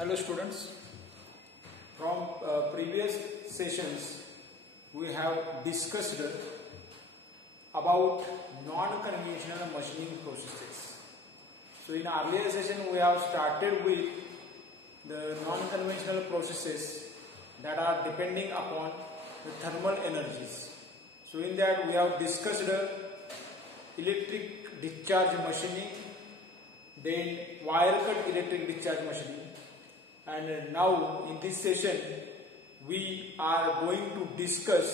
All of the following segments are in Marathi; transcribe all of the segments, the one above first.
Hello students, from previous sessions we have discussed about non-conventional machining processes. So in earlier session we have started with the non-conventional processes that are depending upon the thermal energies. So in that we have discussed electric discharge machining, then wire cut electric discharge machining, and now in this session we are going to discuss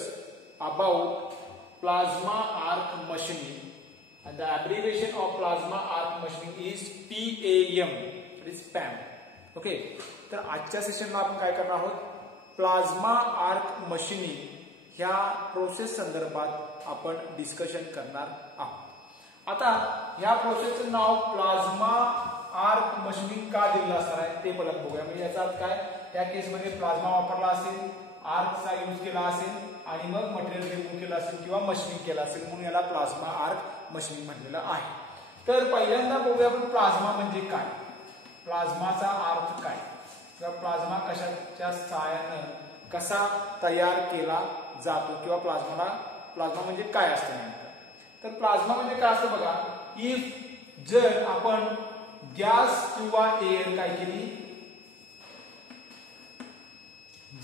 about plasma arc machining, and the abbreviation of plasma arc machining is PAM, it is PAM. Okay, तर आजच्या सेशनला आपण काय करणार आहोत, प्लाझ्मा आर्क मशीनिंग ह्या प्रोसेस संदर्भात आपण डिस्कशन करणार आहोत. आता ह्या प्रोसेसचं नाव प्लाझ्मा आर्क मशीनिंग का दिलेलं असणार आहे ते मला बघूया. म्हणजे याचा अर्थ काय, या केसमध्ये प्लाझ्मा वापरला असेल, आर्कचा यूज केला असेल आणि मग मटेरियल रिमूव्ह केलं असेल किंवा मशीनिंग केलं असेल, म्हणून याला प्लाझ्मा आर्क मशीनिंग म्हटलेलं आहे. तर पहिल्यांदा बघूया आपण प्लाझ्मा म्हणजे काय, प्लाझ्माचा अर्थ काय, प्लाझ्मा कशाच्या सहाय्याने कसा तयार केला जातो किंवा प्लाझ्मा म्हणजे काय असतं नेमकं. तर प्लाझ्मा म्हणजे काय असतं बघा, इफ जर आपण गॅस किंवा एअर काय केली,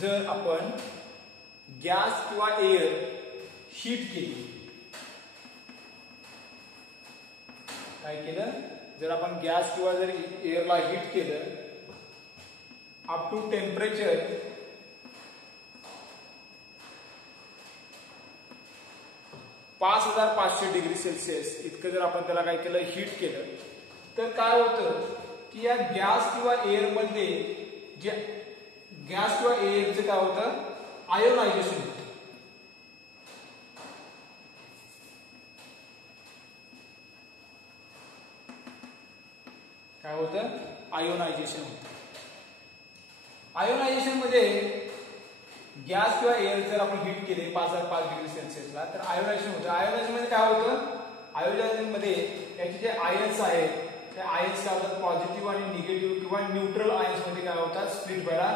जर आपण गॅस किंवा एअर हीट केली, काय केलं, जर आपण गॅस किंवा जर एअरला हीट केलं up to temperature 5500 degree Celsius इतकं जर आपण त्याला काय केलं, हीट केलं, तर काय होतं की या गॅस किंवा एअर मध्ये जे गॅस किंवा एअरचं काय होतं, आयोनायझेशन होतं. काय होतं, आयोनायझेशन होतं. आयोनायझेशन मध्ये गॅस किंवा एअर जर आपण हीट केले 5005 डिग्री सेल्सिअसला, तर आयोनायझेशन होतं. आयोनायझेशन मध्ये काय होतं, आयोनायझेशन मध्ये याचे जे आयन्स आहेत त्या आयन्स काय होतात, पॉझिटिव्ह आणि निगेटिव्ह किंवा न्यूट्रल आयन्स मध्ये काय होतात, स्प्लिट व्हायला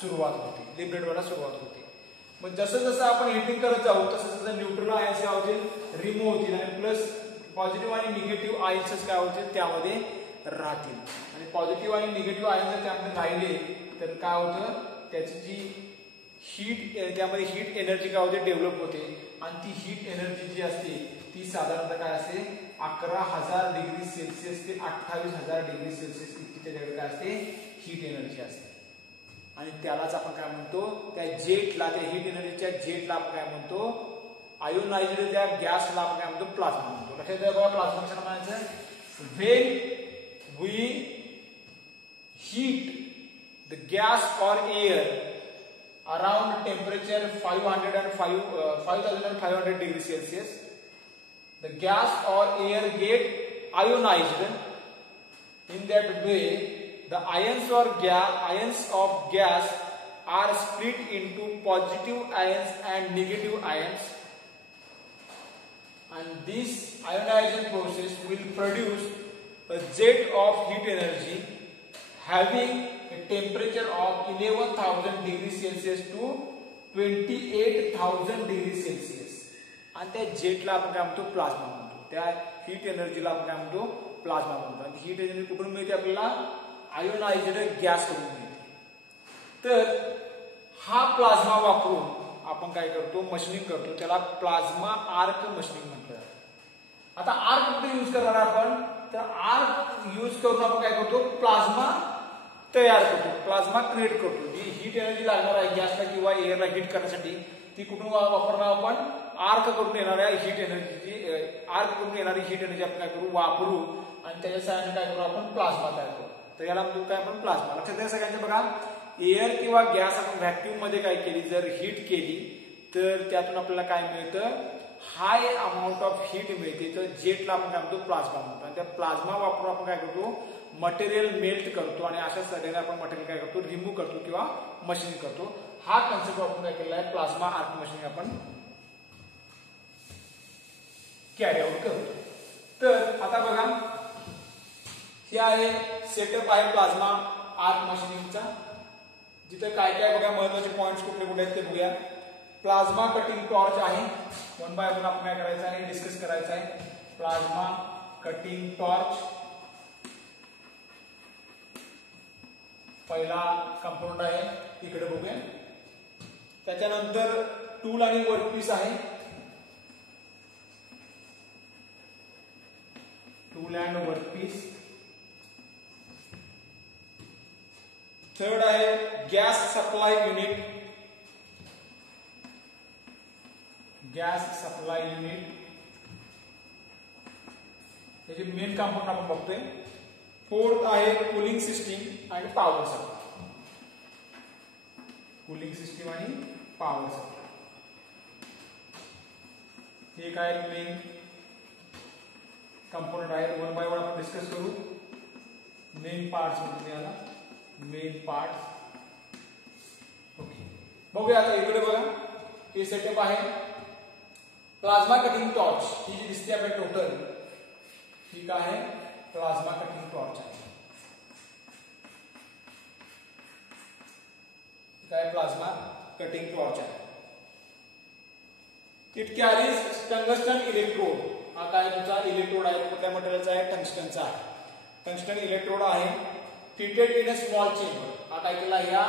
सुरुवात होते, लिबरेट व्हायला सुरुवात होते. मग जसं जसं आपण हिटिंग करत जाऊ तसं तसं न्यूट्रल आयन्स काय होतील, रिमूव्ह होतील आणि प्लस पॉझिटिव्ह आणि निगेटिव्ह आयन्स काय होतील, त्यामध्ये राहतील. आणि पॉझिटिव्ह आणि निगेटिव्ह आयन्स जर त्यामध्ये राहिले तर काय होतं, त्याची जी हीट, त्यामध्ये हीट एनर्जी काय होते, डेव्हलप होते. आणि ती हीट एनर्जी जी असते ती साधारणतः काय असते, 11000 डिग्री सेल्सिअस ते 28000 डिग्री सेल्सिअस इतकी त्याच्याकडे काय असते, हीट एनर्जी असते. आणि त्यालाच आपण काय म्हणतो, त्या जेटला, त्या हीट एनर्जीच्या जेटला आपण काय म्हणतो, आयोनायझ्ड त्या गॅसला आपण काय म्हणतो, प्लाझ्मा म्हणतो. लक्षात ठेवा बघा, प्लाझ्मा कशाला म्हणायचं, when we heat the gas or air around temperature 5500 degrees Celsius, the gas or air get ionized. In that way the ions of gas are split into positive ions and negative ions, and this ionization process will produce a jet of heat energy having a temperature of 11,000 degrees Celsius to 28,000 degrees Celsius. आणि त्या जेटला आपण काय म्हणतो, प्लाझ्मा म्हणतो. त्या हीट एनर्जीला आपण काय म्हणतो, प्लाझ्मा म्हणतो. आणि हीट एनर्जी कुठून मिळते आपल्याला, आयोनायझ्ड गॅस कडून मिळते. तर हा प्लाझ्मा वापरून आपण काय करतो, मशीनिंग करतो, त्याला प्लाझ्मा आर्क मशीनिंग म्हटलं जातं. आता आर्क कुठे यूज करणार आपण, तर आर्क यूज करून आपण काय करतो, प्लाझ्मा तयार करतो, प्लाझ्मा क्रिएट करतो. जी हीट एनर्जी लागणार आहे गॅसला किंवा एअरला हीट करण्यासाठी ती कुठून वापरणार आपण, आर्क करून येणाऱ्या हीट एनर्जीची, आर्क करून येणारी हीट एनर्जी आपण काय करू, वापरू आणि त्याच्या सहाय्याने काय करू, आपण प्लाझ्मा तयार करू. तर याला म्हणतो काय आपण, प्लाझ्मा. लक्षात द्या सगळ्यांचे बघा, एअर किंवा गॅस आपण व्हॅक्यूम मध्ये काय केली, जर हीट केली तर त्यातून आपल्याला काय मिळतं, हाय अमाऊंट ऑफ हीट मिळते. तर जेटला आपण काय म्हणतो, प्लाझ्मा म्हणतो. आणि त्या प्लाझ्मा वापरून आपण काय करतो, मटेरियल मेल्ट करतो आणि अशा सगळ्यांना आपण मटेरियल काय करतो, रिमूव्ह करतो किंवा मशीनिंग करतो. हा कन्सेप्ट आपण काय केलेला आहे, प्लाझ्मा आर्क मशीनिंग आपण कॅरी आउट करतो. तर आता बघा, हे आहे सेटअप आहे प्लाझ्मा आर्क मशीनिंगचा, जिथे काय काय बघा महत्वाचे पॉइंट्स कुठले कुठे आहेत ते बघूया. प्लाझ्मा कटिंग टॉर्च आहे, वन बाय वन आपण काय करायचं आहे डिस्कस करायचं आहे. प्लाझ्मा कटिंग टॉर्च पहिला कंपोनंट आहे, इकडे बघूया. त्याच्यानंतर टूल आणि वर्कपीस आहे, टूल अँड वर्कपीस. थर्ड आहे gas supply unit, gas supply unit त्याचे मेन कंपोनंट आपण बघतोय. फोर्थ आहे कूलिंग सिस्टीम आणि पॉवर सप्लाय, कूलिंग सिस्टीम आणि पॉवर सप्लाय हे काय मेन कंपोनंट आहे. वन बाय वन आपण डिस्कस करू. मेन पार्ट्स म्हणजे याला मेन पार्ट्स. ओके, बघूया आता इकडे बघा हे सेटअप आहे. प्लाझ्मा कटिंग टॉर्च ही जी दिसते आपल्या टोटल ठीक आहे, प्लाझ्मा कटिंग टॉर्च आहे. काय प्लाझ्मा कटिंग टॉर्च आहे. It carries tungsten electrode. हा काय तुमचा इलेक्ट्रोड आहे, कुठल्या मटेरियलचा आहे, टंगस्टनचा आहे. टंगस्टन इलेक्ट्रोड आहे, fitted in a small chamber. हा काय केला या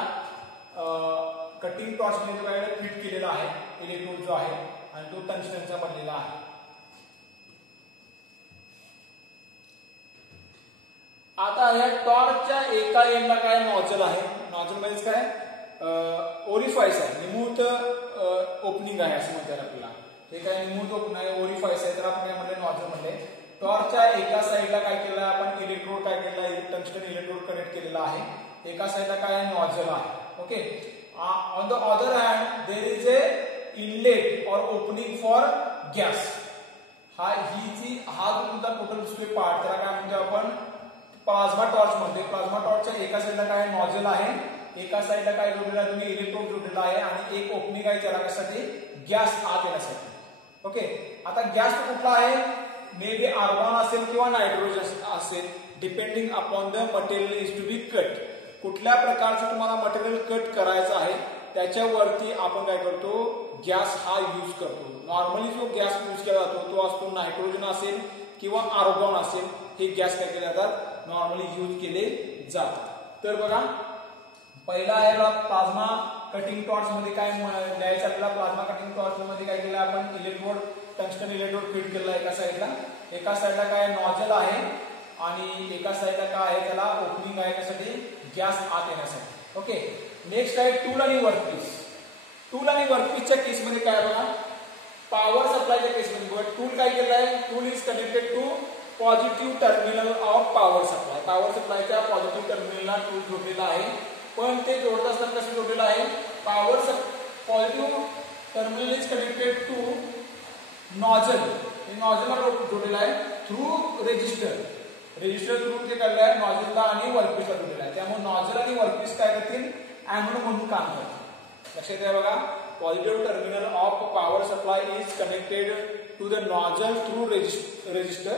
कटिंग टॉर्च मध्ये काय फिट केलेला आहे इलेक्ट्रोड जो आहे आणि तो टंगस्टनचा बनलेला आहे. आता या टॉर्चच्या एका एंडला काय नॉझल आहे, नॉझल म्हणजे काय ओरिफाईस आहे, निमूट ओपनिंग आहे असं म्हणतात आपल्याला. हे काय निमूट ओपनिंग आहे, ओरिफाईस आहे. तर आपण काय म्हणले नॉझल म्हणले. टॉर्चच्या एका साईडला काय केलं आपण इलेक्ट्रोड काय केलं टंगस्टन इलेक्ट्रोड कनेक्ट केलेला आहे. एका साईडला काय नॉझल आहे. Okay, on the other hand there is a inlet or opening for gas. हा जो तुमचा टोटल डिस्प्ले पार्ट त्याला काय म्हणतो आपण प्लाझ्मा टॉर्च म्हणते. प्लाझ्मा टॉर्चच्या एका साईडला काय नॉझल आहे, एका साईडला काय जोडलेला आहे तुम्ही इलेक्ट्रोड जोडलेला आहे आणि एक ओपनिंग आहे त्याला कशासाठी गॅस आत येण्यासाठी. ओके, आता गॅस कुठला आहे, मे बी आर्गॉन असेल किंवा नायट्रोजन असेल, depending upon the material is to be cut. कुठल्या प्रकारचं तुम्हाला मटेरियल कट करायचं आहे त्याच्यावरती आपण काय करतो गॅस हा यूज करतो. नॉर्मली जो गॅस यूज केला जातो तो असतो नायट्रोजन असेल किंवा आर्गॉन असेल, हे गॅस काय केले जातात नॉर्मली यूज केले जातात. तर बघा पहिला आहे प्लाझ्मा कटिंग टॉर्च मध्ये काय द्यायचं आपल्याला. प्लाझ्मा कटिंग टॉर्च मध्ये काय केलं आपण इलेक्ट्रोड टंगस्टन इलेक्ट्रोड फिट केला एका साईडला. एका साईडला काय नॉझल आहे आणि एका साईडला काय आहे त्याला ओपनिंग आहे त्यासाठी गॅस आत येण्यासाठी. ओके, नेक्स्ट आहे टूल आणि वर्कपीस. टूल आणि वर्कपीसच्या केसमध्ये काय बघा पॉवर सप्लायच्या केसमध्ये बघा टूल काय केलं आहे, tool is connected to positive terminal of power supply. Power सप्लायच्या पॉझिटिव्ह टर्मिनलला टूल जोडलेला आहे, पण ते जोडत असताना कसं जोडलेलं आहे power positive terminal is connected to nozzle. हे नॉझलला जोडलेला आहे थ्रू रेजिस्टर. रेजिस्टर थ्रू ते काढलं आहे नॉझलला आणि वर्कपीसला जोडलेला आहे. त्यामुळे नॉझल आणि वर्कपीस काय करतील ऍनोड म्हणून काम करतील. लक्षात घ्या बघा positive terminal of power supply is connected to the nozzle through resistor.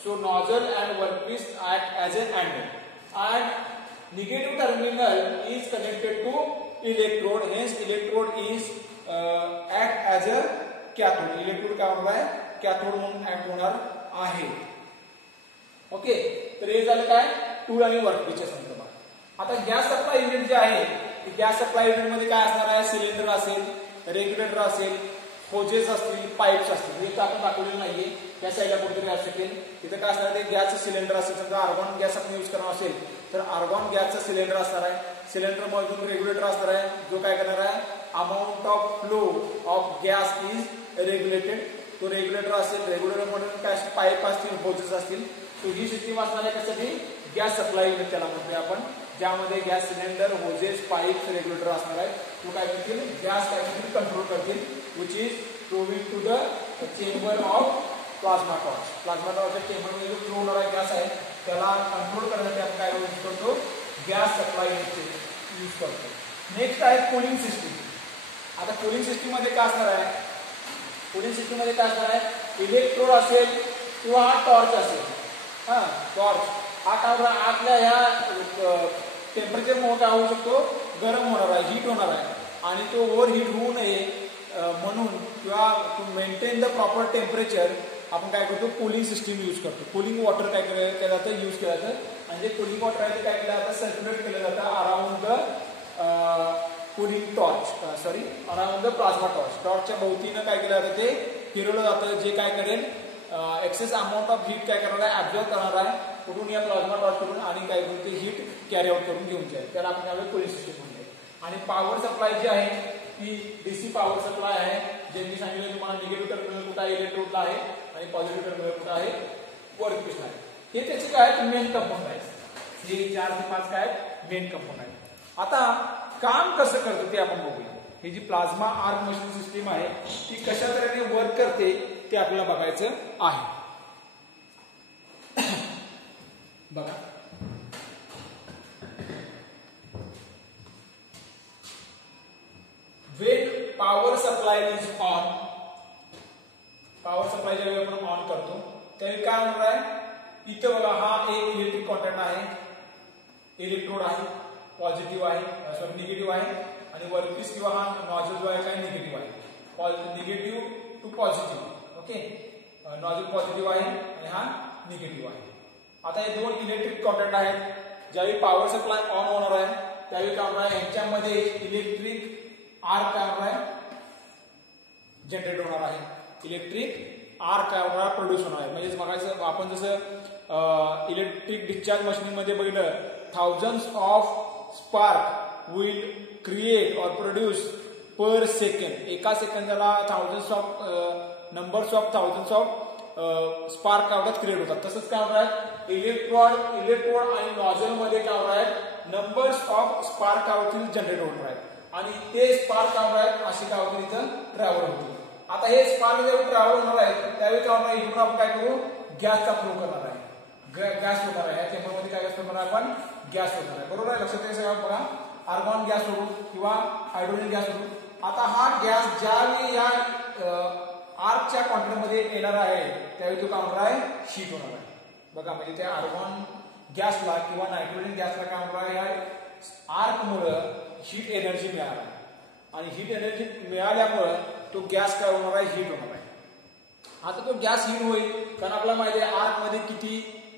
So nozzle and workpiece act as an anode, and negative terminal is connected to electrode. Hence electrode is act as a cathode. Electrode काय होणार आहे कॅथोड म्हणून ऍक्ट होणार आहे. ओके, तर हे झालं काय टूल आणि वर्कपीसच्या संदर्भात. आता गॅस सप्लाय युनिट जे आहे गॅस सप्लाय युनिट मध्ये काय असणार आहे सिलेंडर असेल, रेग्युलेटर असेल, होजेस असतील, पाईप्स असतील. हे तर आपण दाखवलेलं नाहीये. या साईडला कुठेतरी असेल तिथे काय असणार आहे गॅसचं सिलेंडर असेल. समजा आर्गॉन गॅस आपण यूज करणार असेल तर आर्गॉन गॅसचं सिलेंडर असणार आहे. सिलेंडर मधून रेग्युलेटर असणार आहे जो काय करणार आहे amount of flow of gas is regulated. तो रेग्युलेटर असेल, रेग्युलेटर मधून काय पाईप असतील, होजेस असतील. तो ही सिस्टीम असणार आहे कशासाठी गॅस सप्लाय युनिट त्याला म्हणतोय आपण, ज्यामध्ये gas cylinder, hoses, pipe, regulator असणार आहे. तो काय करतील गॅस काय करतील कंट्रोल करतील, which is flowing to the chamber of plasma torch. Plasma टॉर्चच्या चेंबरमध्ये जो फ्लो होणारा गॅस आहे त्याला कंट्रोल करण्यासाठी आपण काय यूज करतो गॅस सप्लाय यूज करतो. नेक्स्ट आहे कूलिंग सिस्टीम. आता कूलिंग सिस्टीम मध्ये काय असणार आहे, कूलिंग सिस्टीम मध्ये काय असणार आहे इलेक्ट्रोड असेल किंवा हा टॉर्च असेल. हा टॉर्च हा काय आतल्या ह्या टेम्परेचरमुळे काय होऊ शकतो, गरम होणार आहे, हीट होणार आहे आणि तो ओव्हर हीट होऊ नये म्हणून किंवा to maintain the proper temperature आपण काय करतो, कूलिंग सिस्टीम यूज करतो. कूलिंग वॉटर काय केलं जातं, यूज केलं जातं आणि जे कूलिंग वॉटर आहे ते काय केलं जातं, सर्क्युलेट केलं जातं around the cooling torch, around the plasma torch. टॉर्चच्या भोवतीनं काय केलं जातं, ते फिरवलं जातं, जे काय करेल एक्सेस अमाऊंट ऑफ हीट काय करणार आहे, ऍब्झॉर्ब करणार आहे कुठून, या प्लाझ्मा टॉर्च करून आणि काय करून ते हीट कॅरी आउट करून घेऊन जाईल. त्याला आपण यावेळी कूलिंग सिस्टीम म्हणतो. आणि पॉवर सप्लाय जी आहे ती डीसी पॉवर सप्लाय आहे, जे मी सांगितलं तुम्हाला निगेटिव्ह टर्मिनल कुठं आहे, इलेक्ट्रोडला आहे आणि पॉझिटिव्ह टर्मिनल कुठं आहे, वर्कपीसला आहे. हे त्याचे काय मेन कंपाऊंड आहेत. हे 4 ते 5 काय मेन कंपाऊंड आहेत. आता काम कसं करतं ते आपण बघूया. ही जी प्लाझ्मा आर्क मशीन सिस्टीम आहे ती कशा तऱ्हेने वर्क करते ते आपल्याला बघायचं आहे. बघा, when power supply is on, power supply ज्यावेळी आपण ऑन करतो त्यावेळी काय होणार आहे, इथे बघा हा एक इलेक्ट्रिक कॉन्टॅक्ट आहे, इलेक्ट्रोड आहे, पॉझिटिव्ह आहे, निगेटिव्ह आहे आणि वर्कपीस किंवा हा नॉझल जो आहे काय निगेटिव्ह आहे, negative to positive. Okay, nozzle positive आहे आणि हा निगेटिव्ह आहे. आता हे दोन इलेक्ट्रिक कॉन्टॅक्ट आहेत. ज्यावेळी पॉवर सप्लाय ऑन होणार आहे त्यावेळी काय होणार आहे, यांच्यामध्ये इलेक्ट्रिक आर्क काय होणार आहे, जनरेट होणार आहे. इलेक्ट्रिक आर्क काय होणार, प्रोड्यूस होणार आहे. म्हणजे मगाचं आपण जसं इलेक्ट्रिक डिस्चार्ज मशीन मध्ये बघितलं, thousands of spark will create और प्रोड्यूस पर सेकंड. एका सेकंदाला thousands of numbers of thousands of spark काय होतात, क्रिएट होतात. तसंच काय होणार आहे, इलेक्ट्रोड आणि नॉझल मध्ये काय होणार आहे, नंबर्स ऑफ स्पार्क काय होतील, जनरेट होणार आहेत आणि ते स्पार्क काय होणार आहेत, असे काय होतील, इथं ट्रॅव्हल होतील. आता हे स्पार्क जेव्हा ट्रॅव्हल होणार आहे त्यावेळी काय होणार आहे, इथून आपण काय करू, गॅसचा फ्लो करणार आहे. गॅस होणार आहे, या चेंबरमध्ये काय गॅस करणार आहे, आपण गॅस होणार आहे. बरोबर आहे, लक्षात घ्यायचं बघा, आर्गॉन गॅस सोडू किंवा हायड्रोजन गॅस सोडू. आता हा गॅस ज्यावेळी या आर्कच्या क्वांटिटीमध्ये येणार आहे त्यावेळी तो काय होणार आहे, हीट होणार आहे. बघा, म्हणजे त्या आर्गॉन गॅसला किंवा नायट्रोजन गॅसला काय होणार आहे, या आर्कमुळं हीट एनर्जी मिळाली आहे आणि हीट एनर्जी मिळाल्यामुळे तो गॅस काय होणार आहे, हीट होणार आहे. आता तो गॅस हीट होईल कारण आपल्याला माहिती आहे आर्क मध्ये किती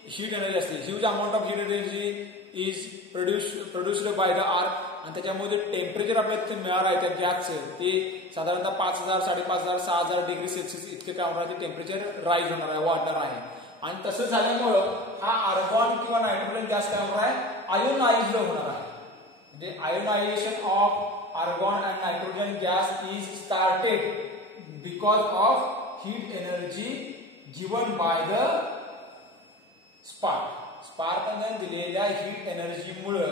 हीट एनर्जी असते. Huge amount of heat energy is produced by the arc आणि त्याच्यामध्ये टेम्परेचर आपल्याला तिथे मिळालं आहे त्या गॅसचं ते साधारणतः 5000, 5500, 6000 डिग्री सेल्सिअस इतके काय होणार आहे, ते टेम्परेचर राईज होणार आहे, वाढणार आहे. आणि तसं झाल्यामुळं हा आर्गॉन किंवा नायट्रोजन गॅस काय होणार आहे, आयोनाइज्ड होणार आहे. म्हणजे ionisation of argon and nitrogen gas is started because of heat energy given by the spark. स्पार्कने दिलेल्या हीट एनर्जीमुळे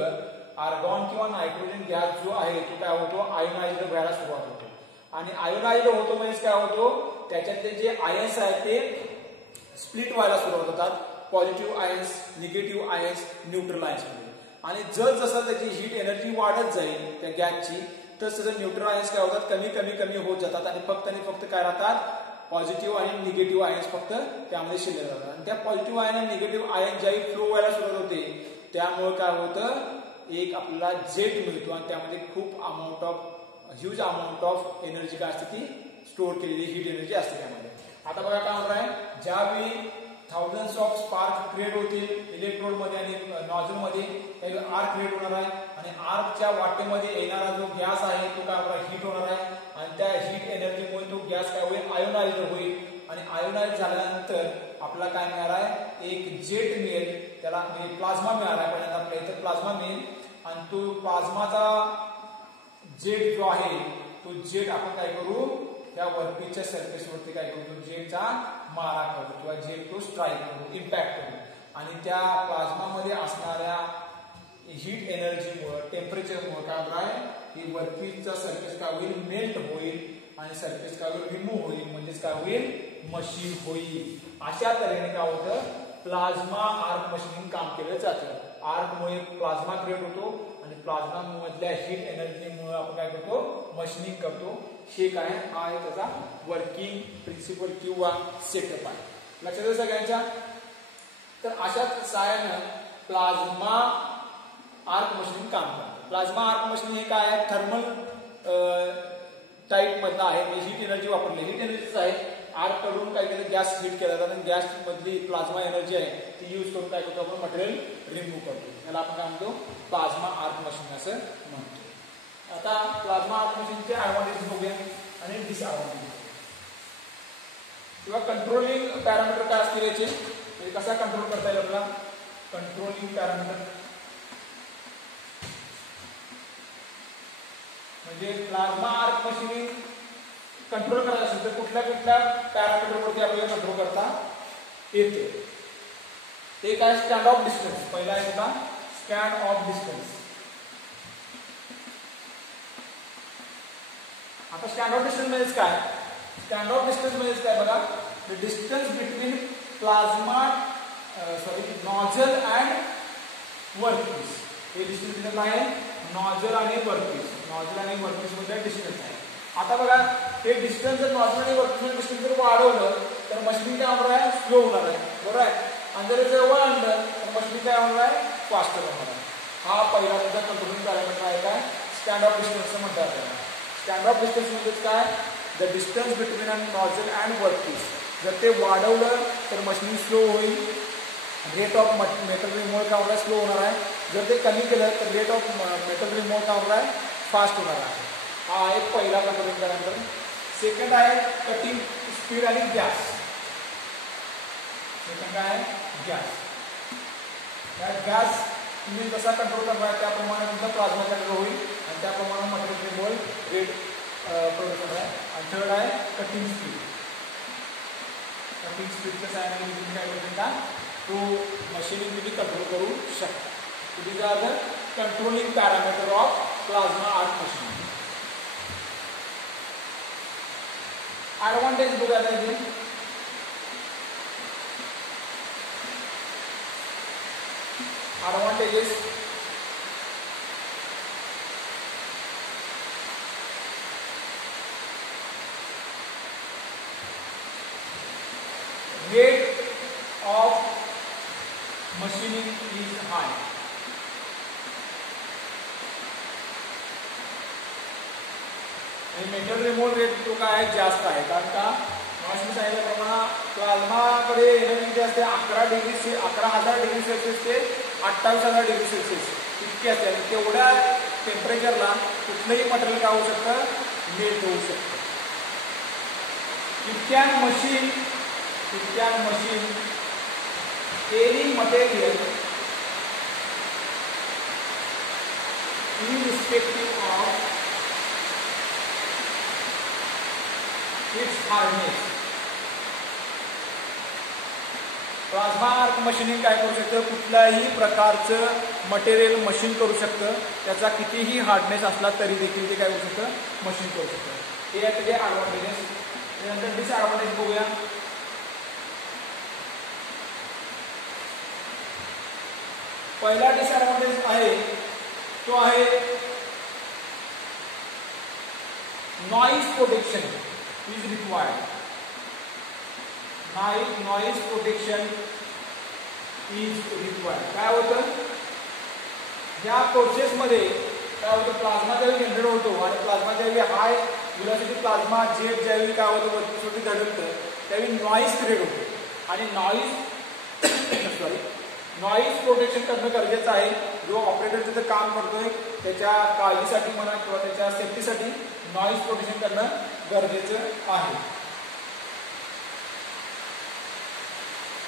आर्गॉन किंवा नायट्रोजन गॅस जो आहे तो काय होतो, आयोनाइज्ड व्हायला सुरुवात होतो आणि आयोनाइज्ड होतो म्हणजे काय होतो, त्याच्यातले जे आयन्स आहेत ते स्प्लिट व्हायला सुरुवात होतात. Positive ions, negative ions, neutral ions मध्ये. आणि जसं त्याची हीट एनर्जी वाढत जाईल त्या गॅसची तसं न्यूट्रल आयन्स काय होतात, कमी होत जातात आणि फक्त काय राहतात, पॉझिटिव्ह आणि निगेटिव्ह आयन्स फक्त त्यामध्ये शिल्लक राहतात. आणि त्या पॉझिटिव्ह आयन आणि निगेटिव्ह आयन ज्यावेळी फ्लो व्हायला सुरुवात होते त्यामुळे काय होतं, एक आपल्याला जेट मिळतो आणि त्यामध्ये खूप ह्यूज अमाऊंट ऑफ एनर्जी काय असते ती स्टोअर केलेली हीट एनर्जी असते त्यामध्ये. आता बघा काय होणार आहे, ज्यावेळी थाउजंड्स ऑफ स्पार्क क्रिएट होतील इलेक्ट्रोड मध्ये आणि नॉझल मध्ये त्यावेळी आर्क क्रिएट होणार आहे आणि आर्कच्या वाटेमध्ये येणारा जो गॅस आहे तो काय होणार, हीट होणार आहे आणि त्या हीट एनर्जीमुळे तो गॅस काय होईल, आयोनाइज्ड होईल आणि आयोनाइज झाल्यानंतर आपल्याला काय मिळणार आहे, एक जेट मिळेल, त्याला प्लाझ्मा मिळणार आहे. पहिल्यांदा आपल्या इथं प्लाझ्मा मिळेल आणि तो प्लाझ्माचा जेट जो आहे तो जेट आपण काय करू, त्या वर्कपीसच्या सरफेसवरती काय करू, तो जेटचा मारा करू किंवा जेट तो स्ट्राईक करू, इम्पॅक्ट करू आणि त्या प्लाझ्मामध्ये असणाऱ्या हीट एनर्जीमुळे, टेम्परेचरमुळे काय होणार आहे, की वर्कपीसचा सरफेस काय होईल, मेल्ट होईल आणि सरफेस काय होईल, रिमूव्ह होईल, म्हणजेच काय होईल, मशीन होईल. अशा तऱ्हेने काय होतं, प्लाझ्मा आर्क मशीनिंग काम केलं जातं. आर्कमुळे प्लाझ्मा क्रिएट होतो आणि प्लाझ्मा मधल्या हीट एनर्जीमुळे आपण काय करतो, मशीनिंग करतो. हे काय आहे त्याचा वर्किंग प्रिन्सिपल किंवा सेटअप आहे. लक्षात येतं सगळ्यांच्या. तर अशाच सहाय्यानं प्लाझ्मा आर्क मशीन काम करतं. प्लाझ्मा आर्क मशीन हे काय आहे, थर्मल टाईप मधलं आहे, म्हणजे हीट एनर्जी वापरली, हीट एनर्जीच आहे. आर्क कडून काय केलं, गॅस हीट केला जातो आणि गॅस मधली प्लाझ्मा एनर्जी आहे ती यूज करून काय करतो आपण, मटेरियल रिमूव्ह करतो. याला आपण काय म्हणतो, प्लाझ्मा आर्क मशीन असं म्हणतो. आता प्लाझ्मा आर्क मशीनचे ऍडव्हान्टेज बघूया आणि डिसएडव्हान्टेज किंवा कंट्रोलिंग पॅरामीटर काय असतील याचे, म्हणजे कसा कंट्रोल करता येईल आपल्याला. कंट्रोलिंग पॅरामीटर म्हणजे प्लाझ्मा आर्क मशीन कंट्रोल करायचं असेल तर कुठल्या कुठल्या पॅरामीटरवरती आपल्याला कंट्रोल करता येते. ते काय, स्टँड ऑफ डिस्टन्स. पहिला आहे का, स्टँड ऑफ डिस्टन्स. आता स्टँड ऑफ डिस्टन्स म्हणजे काय, स्टँड ऑफ डिस्टन्स म्हणजे काय बघा, the distance between plasma nozzle and workpiece. हे डिस्टन्स काय आहे, नॉझल आणि वर्कपीस. नॉझल आणि वर्कपीस मध्ये डिस्टन्स आहे. आता बघा हे डिस्टन्स जर नॉझल आणि वर्कपीस डिस्टन्स जर वाढवलं तर मशीन काय होणार आहे, स्लो होणार आहे, बरोबर आहे. आणि जर जवळ आणलं तर मशीन काय होणार आहे, फास्टर होणार आहे. हा पहिला तुमचा कंट्रोलिंग पॅरामीटर आहे काय, स्टँड ऑफ डिस्टन्स म्हणतात त्याला. स्टँड ऑफ डिस्टन्स म्हणजे काय, the distance between a nozzle and workpiece. जर ते वाढवलं तर मशीन स्लो होईल. रेट ऑफ मेटल रिमूव्हल काय होणार, स्लो होणार आहे. जर ते कमी केलं तर रेट ऑफ मेटल रिमूव्हल काय होणार आहे, फास्ट होणार आहे. हा एक पहिला कंट्रोलिंग पॅरामीटर. सेकंड आहे कटिंग स्पीड आणि गॅस. सेकंड आहे गॅस. गॅस तुम्ही कसा कंट्रोल करणार त्याप्रमाणे तुमचा प्लाझ्मा कंट्रोल होईल आणि त्याप्रमाणे मटेरियल रिमूव्हल रेट प्रोड्यूस होणार आहे. आणि थर्ड आहे कटिंग स्पीड. कटिंग स्पीड कसं आहे म्हणजे तुम्ही काय करू शकता, तो मशीनिंग तुम्ही कंट्रोल करू शकता. these are the controlling parameter of plasma arc machine. Advantage बघा त्याचे. Advantages rate of machining is high. Metal removal rate तो काय जास्त आहे, कारण का मॉशनी सांगितल्याप्रमाणे प्लाझ्माकडे एनर्जी किती असते, 11,000 डिग्री सेल्सिअस ते 28,000 डिग्री सेल्सिअस इतकी असते. आणि तेवढ्या टेम्परेचरला कुठलंही मटेरियल काय होऊ शकतं, मेल्ट होऊ शकतं. इतक्यान machine any material irrespective of its hardness. Plasma arc machining काय करू शकतं, कुठल्याही प्रकारचं मटेरियल मशीन करू शकतं. त्याचा कितीही हार्डनेस असला तरी देखील ते काय करू शकतं, मशीन करू शकतं. हे आहेत ते ॲडव्हान्टेजेस. त्यानंतर डिसएडव्हान्टेज बघूया. पहिला डिसएडव्हान्टेज आहे तो आहे noise protection is required. Noise protection is required. काय होतं, या प्रोसेस मध्ये काय होतं, प्लाझ्मा ज्यावेळी जनरेट होतो आणि प्लाझ्मा ज्यावेळी हाय व्हेलॉसिटी प्लाझ्मा जेट ज्यावेळी काय होतं वरती धडकतं त्यावेळी नॉइज क्रिएट होतो. आणि नॉइज प्रोटेक्शन करणं गरजेचं आहे. जो ऑपरेटर तिथं काम करतोय त्याच्या काळजीसाठी म्हणा किंवा त्याच्या सेफ्टीसाठी नॉइज प्रोटेक्शन करणं गरजेचं आहे.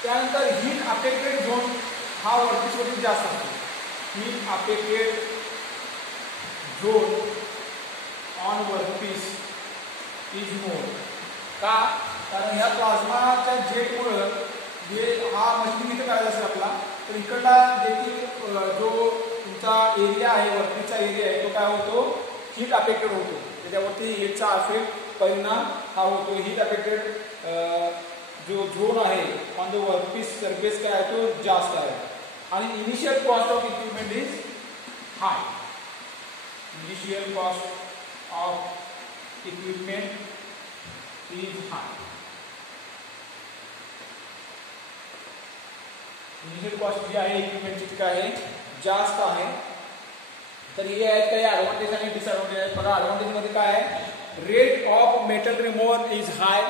त्यानंतर हीट अफेक्टेड झोन हा वर्कपीसवरती जास्त असतो. Heat affected zone on workpiece is more. का, कारण ह्या प्लाझ्माच्या जेटमुळं जे हा मशीन इथे करायचा असेल आपला तर इकडला देखील जो तुमचा एरिया आहे वर्कपीसचा एरिया आहे तो काय होतो, हीट अफेक्टेड होतो. त्याच्यावरती हीटचा अफेक्ट परिणाम हा होतो. हीट अफेक्टेड जो झोन आहे ऑन द वर्कपीस सरफेस काय आहे तो जास्त आहे. आणि initial cost of equipment is high. Initial cost of equipment is high. Initial cost जी आहे इक्विपमेंटची काय आहे, जास्त आहे. तर हे आहेत काही ॲडव्हान्टेज आणि डिसएडव्हान्टेज आहेत. बघा ॲडव्हान्टेज मध्ये काय आहे, rate of metal removal is high.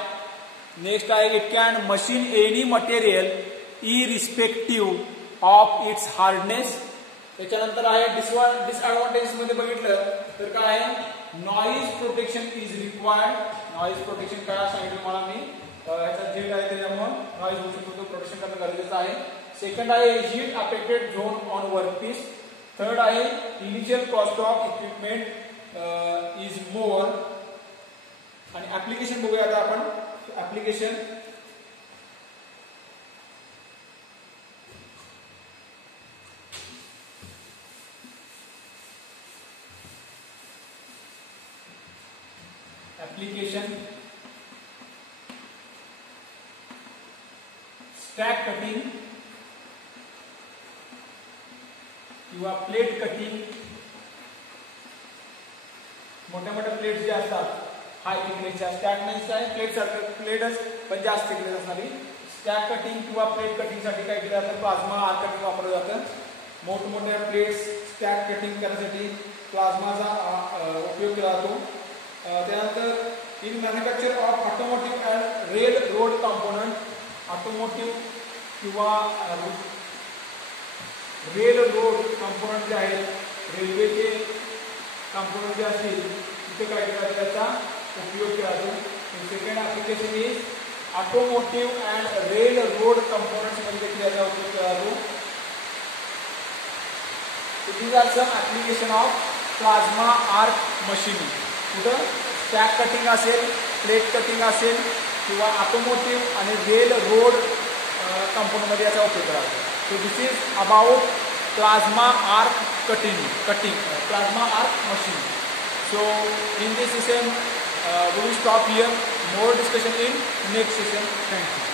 Next आहे it can machine any material irrespective of its hardness. त्याच्यानंतर आहे डिसएडव्हान्टेज मध्ये बघितलं तर काय आहे, noise protection is required. Noise protection काय सांगितलं मला मी, ह्याचा जेट आहे त्याच्यामुळे नॉईज प्रोटेक्शन करणं गरजेचं आहे. सेकंड आहे heat affected zone on workpiece. Third आहे initial cost of equipment is more. आणि ऍप्लिकेशन बघूया आता आपण. ऍप्लिकेशन स्टॅक कटिंग किंवा प्लेट कटिंग. मोठ्या मोठ्या प्लेट जे असतात हाय थिकनेसच्या, स्टॅक म्हणजे काय, प्लेट सारखं प्लेटच पण जास्त थिकनेस असणारी. स्टॅक कटिंग किंवा प्लेट कटिंग साठी काय केलं जातं, प्लाझ्मा आर्क कटिंग वापरलं जातं. मोठमोठ्या प्लेट्स स्टॅक कटिंग करण्यासाठी प्लाझ्माचा उपयोग केला जातो. त्यानंतर in manufacture of automotive and rail road component. Automotive किंवा रेल रोड कंपोनंट जे आहेत, रेल्वेचे कंपोनंट जे असतील तिथे काय केला जातो, त्याचा उपयोग केला जातो. Second application is automotive and rail road components मध्ये देखील याचा उपयोग केला जातो. These are some application of plasma arc machining. कुठं स्टॅक कटिंग असेल, प्लेट कटिंग असेल किंवा ऑटोमोटिव्ह आणि रेल रोड कंपोनंटमध्ये याचा उपयोग केला जातो. So this is about plasma arc cutting, plasma arc machine. So in this session we will stop here. More discussion in next session. Thank you.